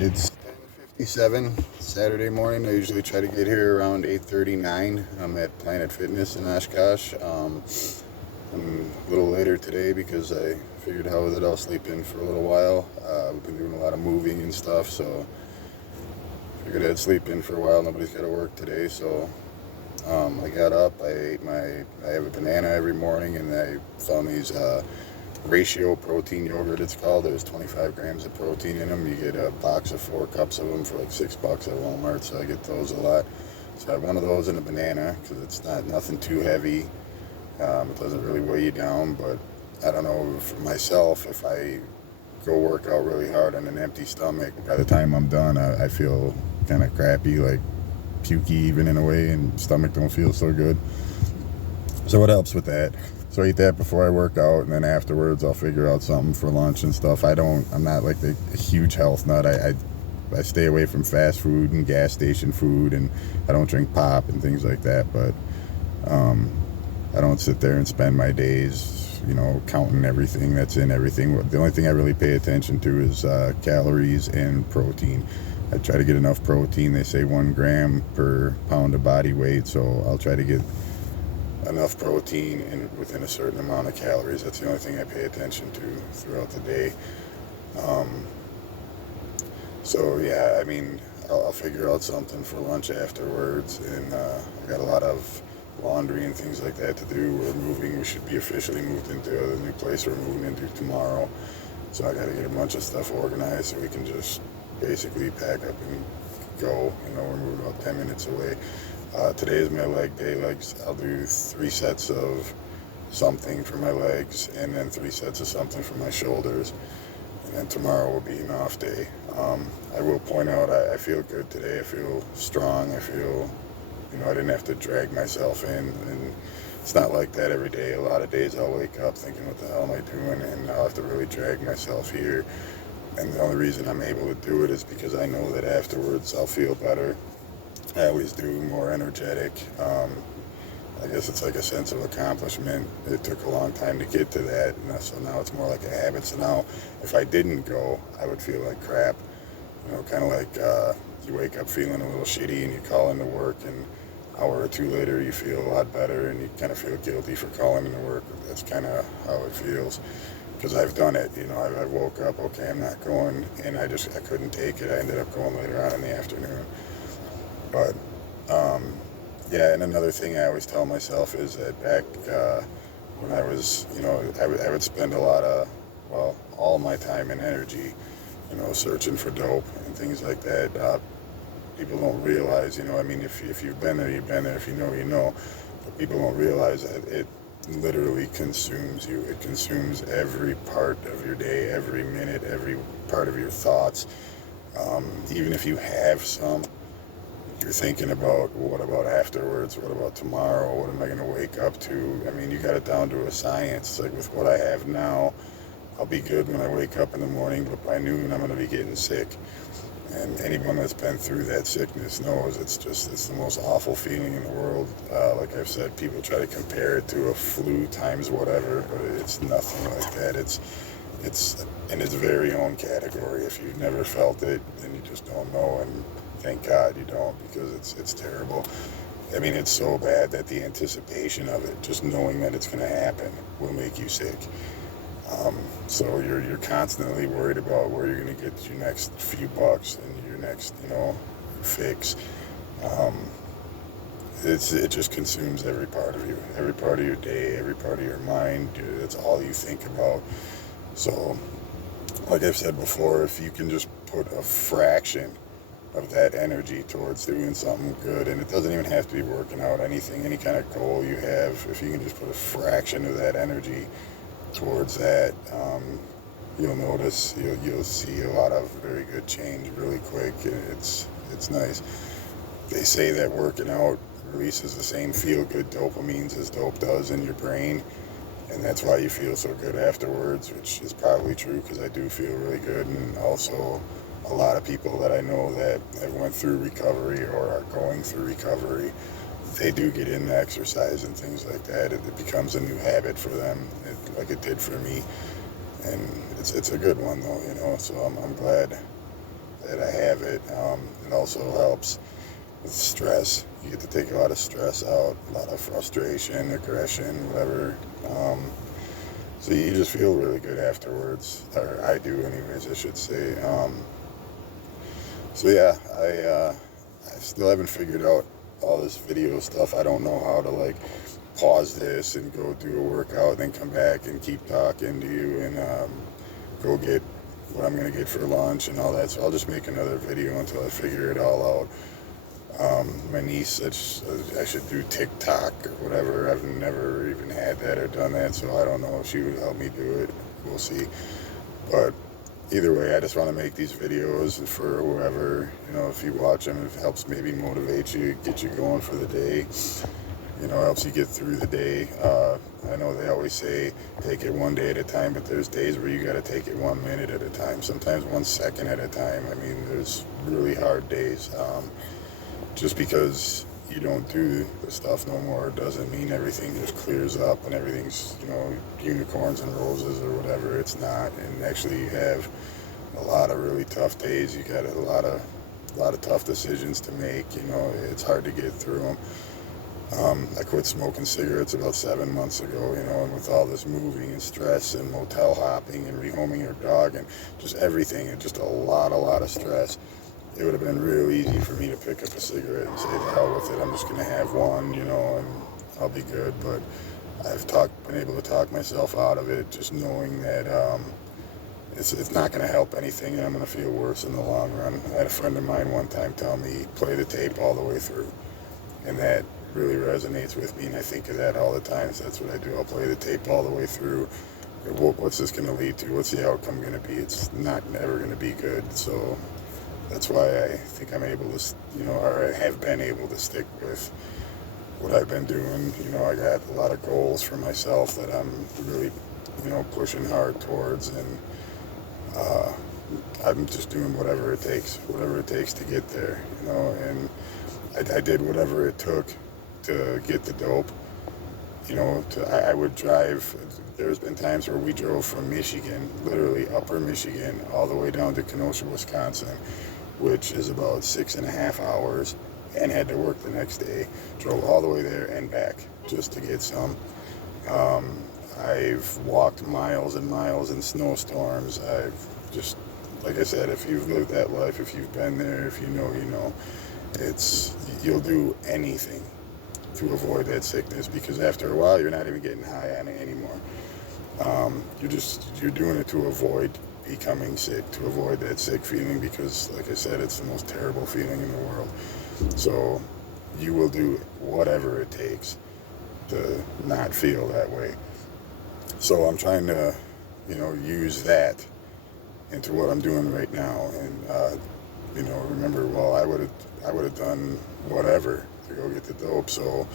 It's 10:57 Saturday morning. I usually try to get here around 8:39. I'm at Planet Fitness in Oshkosh. I'm a little later today because I figured how was it I'll sleep in for a little while. We've been doing a lot of moving and stuff, so figured I'd sleep in for a while. Nobody's got to work today, so I got up. I have a banana every morning, and I found these ratio protein yogurt, it's called. There's 25 grams of protein in them. You get a box of 4 cups of them for like $6 at Walmart, so I get those a lot. So I have one of those and a banana because it's nothing too heavy. It doesn't really weigh you down, but I don't know, for myself, if I go work out really hard on an empty stomach, by the time I'm done, I feel kind of crappy, like pukey even in a way, and stomach don't feel so good. So it helps with that. So I eat that before I work out, and then afterwards I'll figure out something for lunch and stuff. I'm not like a huge health nut. I stay away from fast food and gas station food, and I don't drink pop and things like that, but I don't sit there and spend my days, counting everything that's in everything. The only thing I really pay attention to is calories and protein. I try to get enough protein. They say 1 gram per pound of body weight, so I'll try to get enough protein and within a certain amount of calories. That's the only thing I pay attention to throughout the day. So yeah, I'll figure out something for lunch afterwards, and I got a lot of laundry and things like that to do. We should be officially moved into the new place we're moving into tomorrow. So I got to get a bunch of stuff organized so we can just basically pack up and go. We're moving about 10 minutes away. Today is my leg day. I'll do 3 sets of something for my legs, and then 3 sets of something for my shoulders. And then tomorrow will be an off day. I will point out I feel good today. I feel strong. I feel, I didn't have to drag myself in. And it's not like that every day. A lot of days I'll wake up thinking, what the hell am I doing? And I'll have to really drag myself here. And the only reason I'm able to do it is because I know that afterwards I'll feel better. I always do, more energetic. I guess it's like a sense of accomplishment. It took a long time to get to that, and so now it's more like a habit. So now, if I didn't go, I would feel like crap. Kind of like you wake up feeling a little shitty, and you call into work, and an hour or 2 later, you feel a lot better, and you kind of feel guilty for calling into work. That's kind of how it feels, because I've done it. I woke up, okay, I'm not going, and I couldn't take it. I ended up going later on in the afternoon. But yeah, and another thing I always tell myself is that back when I was, I would spend a lot of, all my time and energy, searching for dope and things like that. People don't realize, if you've been there, you've been there. If you know, you know. But people don't realize that it literally consumes you. It consumes every part of your day, every minute, every part of your thoughts. Even if you have some, you're thinking about, well, what about afterwards? What about tomorrow? What am I going to wake up to? You got it down to a science. Like with what I have now, I'll be good when I wake up in the morning, but by noon I'm going to be getting sick. And anyone that's been through that sickness knows it's the most awful feeling in the world. Like I've said, people try to compare it to a flu times whatever, but it's nothing like that. It's in its very own category. If you've never felt it, then you just don't know, and thank God you don't, because it's terrible. It's so bad that the anticipation of it, just knowing that it's going to happen, will make you sick. So you're constantly worried about where you're going to get your next few bucks and your next, fix. It just consumes every part of you, every part of your day, every part of your mind. That's all you think about. So, like I've said before, if you can just put a fraction of that energy towards doing something good, and it doesn't even have to be working out, any kind of goal you have, if you can just put a fraction of that energy towards that, you'll notice, you'll see a lot of very good change really quick. It's nice. They say that working out releases the same feel-good dopamines as dope does in your brain, and that's why you feel so good afterwards, which is probably true, because I do feel really good. And also, a lot of people that I know that have went through recovery or are going through recovery, they do get into exercise and things like that. It becomes a new habit for them, like it did for me. And it's a good one, though, so I'm glad that I have it. It also helps with stress. You get to take a lot of stress out, a lot of frustration, aggression, whatever. So you just feel really good afterwards, or I do anyways, I should say. So yeah, I still haven't figured out all this video stuff. I don't know how to like pause this and go do a workout, then come back and keep talking to you and go get what I'm gonna get for lunch and all that. So I'll just make another video until I figure it all out. My niece said I should do TikTok or whatever. I've never even had that or done that, so I don't know if she would help me do it. We'll see. But either way, I just want to make these videos for whoever, if you watch them, it helps maybe motivate you, get you going for the day, helps you get through the day. I know they always say take it one day at a time, but there's days where you got to take it 1 minute at a time, sometimes 1 second at a time. I mean, there's really hard days. Just because you don't do the stuff no more doesn't mean everything just clears up and everything's, unicorns and roses or whatever. It's not. And actually you have a lot of really tough days. You got a lot of tough decisions to make. It's hard to get through them. I quit smoking cigarettes about 7 months ago, and with all this moving and stress and motel hopping and rehoming your dog and just everything, and just a lot of stress, it would have been real easy for me to pick up a cigarette and say, to hell with it, I'm just going to have one, and I'll be good. But I've been able to talk myself out of it, just knowing that it's not going to help anything, and I'm going to feel worse in the long run. I had a friend of mine one time tell me, play the tape all the way through, and that really resonates with me, and I think of that all the time. So that's what I do. I'll play the tape all the way through. What's this going to lead to? What's the outcome going to be? It's not never going to be good. So that's why I think I'm able to, or I have been able to stick with what I've been doing. I got a lot of goals for myself that I'm really, pushing hard towards, and I'm just doing whatever it takes to get there, and I did whatever it took to get the dope. I would drive. There's been times where we drove from Michigan, literally upper Michigan, all the way down to Kenosha, Wisconsin, which is about 6.5 hours, and had to work the next day. Drove all the way there and back just to get some. I've walked miles and miles in snowstorms. I've just, like I said, if you've lived that life, if you've been there, if you know, you'll do anything to avoid that sickness, because after a while you're not even getting high on it anymore. You're doing it to avoid becoming sick, to avoid that sick feeling, because like I said, it's the most terrible feeling in the world. So you will do whatever it takes to not feel that way. So I'm trying to, use that into what I'm doing right now, and remember, I would have done whatever to go get the dope. So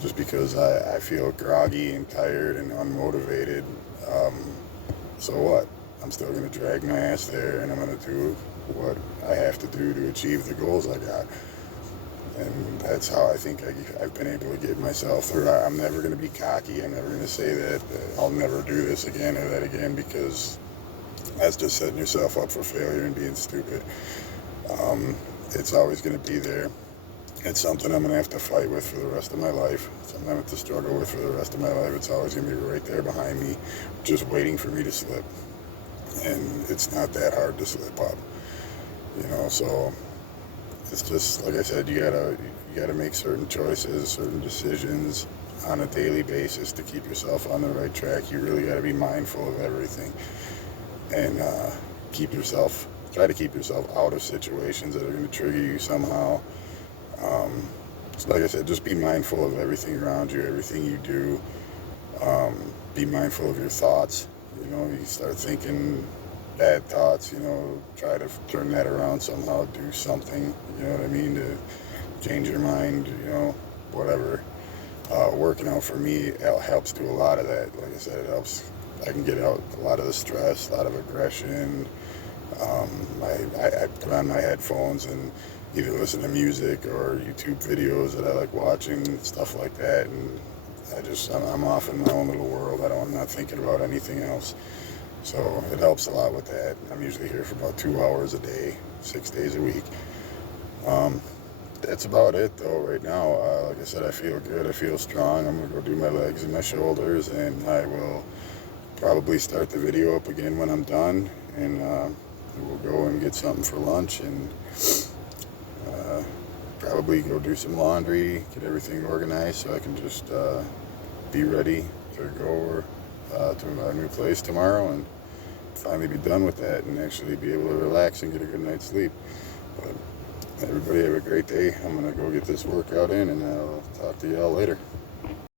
just because I feel groggy and tired and unmotivated, so what? I'm still going to drag my ass there, and I'm going to do what I have to do to achieve the goals I got. And that's how I think I've been able to get myself through. I'm never going to be cocky. I'm never going to say that I'll never do this again or that again, because that's just setting yourself up for failure and being stupid. It's always going to be there. It's something I'm going to have to fight with for the rest of my life. Something I'm going to have to struggle with for the rest of my life. It's always going to be right there behind me, just waiting for me to slip. And it's not that hard to slip up, so it's just, like I said, you gotta make certain choices, certain decisions on a daily basis to keep yourself on the right track. You really gotta be mindful of everything, and try to keep yourself out of situations that are going to trigger you somehow. So like I said, just be mindful of everything around you, everything you do. Be mindful of your thoughts. You start thinking bad thoughts, try to turn that around somehow, do something, to change your mind, whatever. Working out for me helps do a lot of that. Like I said, it helps. I can get out a lot of the stress, a lot of aggression. I put on my headphones and either listen to music or YouTube videos that I like watching, stuff like that, and I'm off in my own little world. I'm not thinking about anything else. So it helps a lot with that. I'm usually here for about 2 hours a day, 6 days a week. That's about it though right now. Like I said, I feel good. I feel strong. I'm gonna go do my legs and my shoulders, and I will probably start the video up again when I'm done, and we'll go and get something for lunch, and probably go do some laundry, get everything organized so I can just be ready to go to my new place tomorrow and finally be done with that and actually be able to relax and get a good night's sleep. But everybody have a great day. I'm gonna go get this workout in, and I'll talk to y'all later.